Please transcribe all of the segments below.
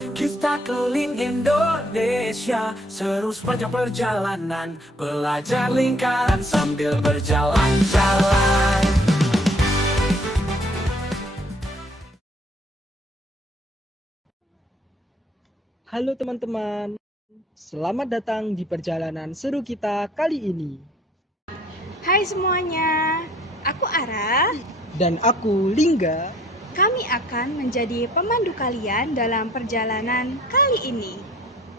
Kita keliling Indonesia, seru sepanjang perjalanan, belajar lingkaran sambil berjalan-jalan. Halo teman-teman, selamat datang di perjalanan seru kita kali ini. Hai semuanya, aku Ara. Dan aku Lingga. Kami akan menjadi pemandu kalian dalam perjalanan kali ini.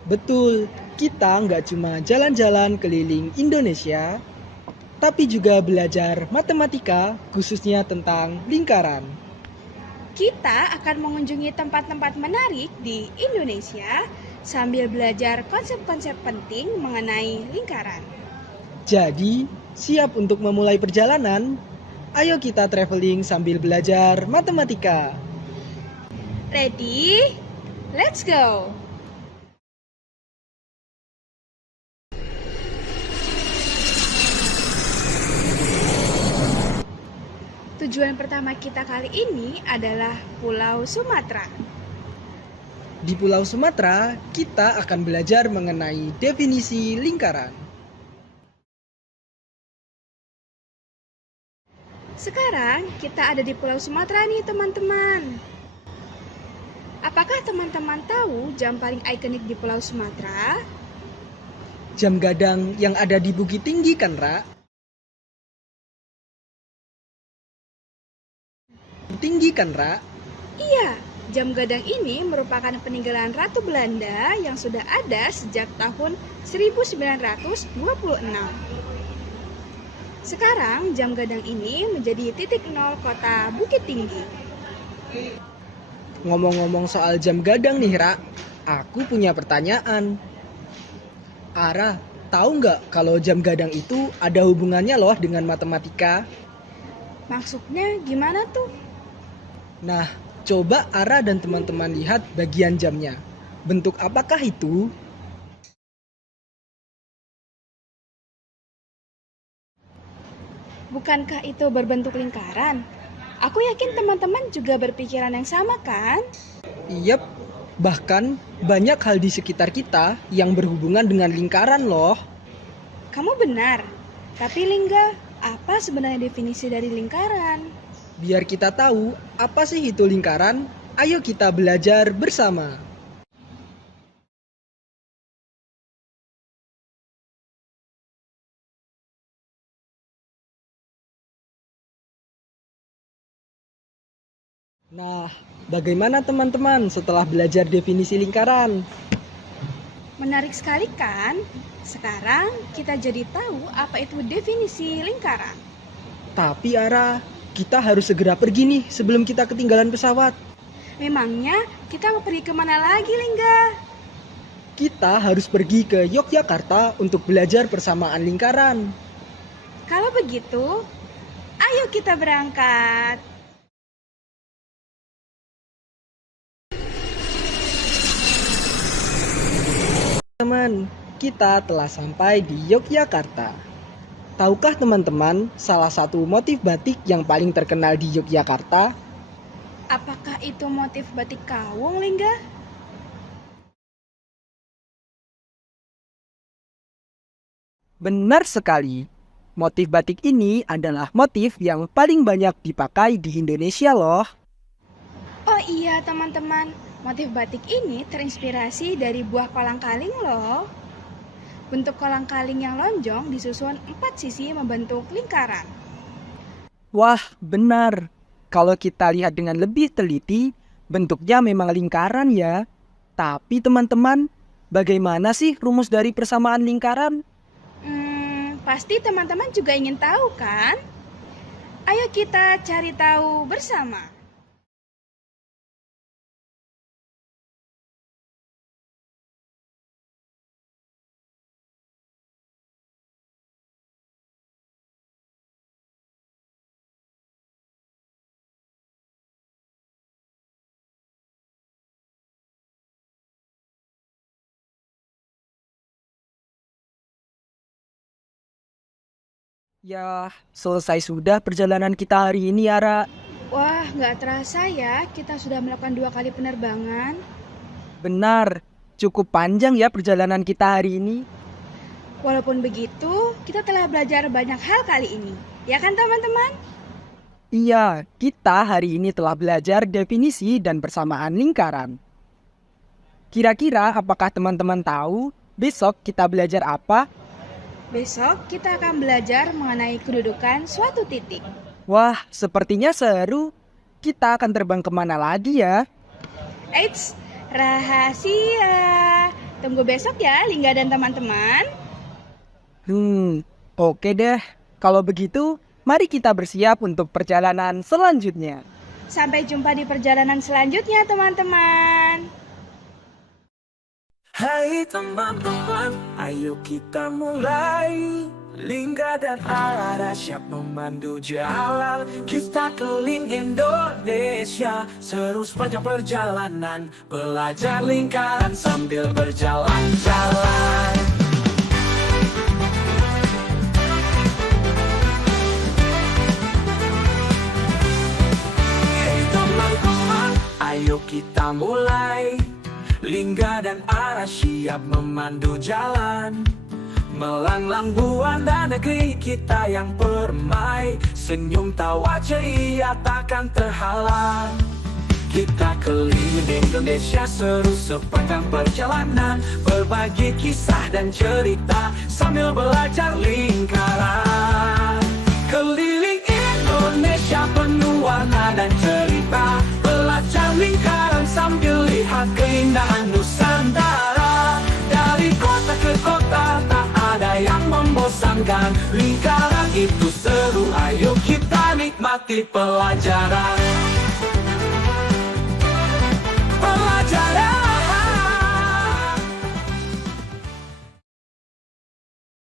Betul, kita nggak cuma jalan-jalan keliling Indonesia, tapi juga belajar matematika khususnya tentang lingkaran. Kita akan mengunjungi tempat-tempat menarik di Indonesia sambil belajar konsep-konsep penting mengenai lingkaran. Jadi, siap untuk memulai perjalanan? Ayo kita traveling sambil belajar matematika. Ready? Let's go! Tujuan pertama kita kali ini adalah Pulau Sumatera. Di Pulau Sumatera, kita akan belajar mengenai definisi lingkaran. Sekarang kita ada di Pulau Sumatera nih teman-teman. Apakah teman-teman tahu jam paling ikonik di Pulau Sumatera? Jam gadang yang ada di Bukit Tinggi kan, Ra? Tinggi kan, Ra? Iya, jam gadang ini merupakan peninggalan Ratu Belanda yang sudah ada sejak tahun 1926. Sekarang jam gadang ini menjadi titik nol kota Bukit Tinggi. Ngomong-ngomong soal jam gadang nih, Ra, aku punya pertanyaan. Ara, tahu nggak kalau jam gadang itu ada hubungannya loh dengan matematika? Maksudnya gimana tuh? Nah, coba Ara dan teman-teman lihat bagian jamnya. Bentuk apakah itu? Bukankah itu berbentuk lingkaran? Aku yakin teman-teman juga berpikiran yang sama kan? Yep, bahkan banyak hal di sekitar kita yang berhubungan dengan lingkaran loh. Kamu benar. Tapi Lingga, apa sebenarnya definisi dari lingkaran? Biar kita tahu apa sih itu lingkaran, ayo kita belajar bersama. Nah, bagaimana teman-teman setelah belajar definisi lingkaran? Menarik sekali kan? Sekarang kita jadi tahu apa itu definisi lingkaran. Tapi Ara, kita harus segera pergi nih sebelum kita ketinggalan pesawat. Memangnya kita mau pergi kemana lagi, Lingga? Kita harus pergi ke Yogyakarta untuk belajar persamaan lingkaran. Kalau begitu, ayo kita berangkat. Teman, kita telah sampai di Yogyakarta. Tahukah teman-teman salah satu motif batik yang paling terkenal di Yogyakarta? Apakah itu motif batik kawung, Lingga? Benar sekali. Motif batik ini adalah motif yang paling banyak dipakai di Indonesia loh. Oh iya, teman-teman. Motif batik ini terinspirasi dari buah kolang-kaling loh. Bentuk kolang-kaling yang lonjong disusun 4 sisi membentuk lingkaran. Wah, benar. Kalau kita lihat dengan lebih teliti, bentuknya memang lingkaran ya. Tapi teman-teman, bagaimana sih rumus dari persamaan lingkaran? Pasti teman-teman juga ingin tahu kan? Ayo kita cari tahu bersama. Ya, selesai sudah perjalanan kita hari ini, Ara. Wah, nggak terasa ya, kita sudah melakukan 2 kali penerbangan. Benar, cukup panjang ya perjalanan kita hari ini. Walaupun begitu, kita telah belajar banyak hal kali ini. Ya kan teman-teman? Iya, kita hari ini telah belajar definisi dan persamaan lingkaran. Kira-kira apakah teman-teman tahu besok kita belajar apa? Besok kita akan belajar mengenai kedudukan suatu titik. Wah, sepertinya seru. Kita akan terbang kemana lagi ya? Eits, rahasia. Tunggu besok ya, Lingga dan teman-teman. Oke deh. Kalau begitu, mari kita bersiap untuk perjalanan selanjutnya. Sampai jumpa di perjalanan selanjutnya, teman-teman. Hai teman-teman, ayo kita mulai. Lingga dan Ara siap memandu jalan. Kita keliling Indonesia, seru sepanjang perjalanan. Belajar lingkaran sambil berjalan-jalan. Hey teman-teman, ayo kita mulai. Lingga dan Ara siap memandu jalan. Melanglang buana negeri kita yang permai. Senyum tawa ceria takkan terhalang. Kita keliling Indonesia seru sepanjang perjalanan. Berbagi kisah dan cerita sambil belajar lingkaran. Keliling Indonesia penuh warna dan cerita. Belajar lingkaran sambil lihat keindahan Nusantara. Dari kota ke kota tak ada yang membosankan. Lingkaran itu seru, ayo kita nikmati pelajaran.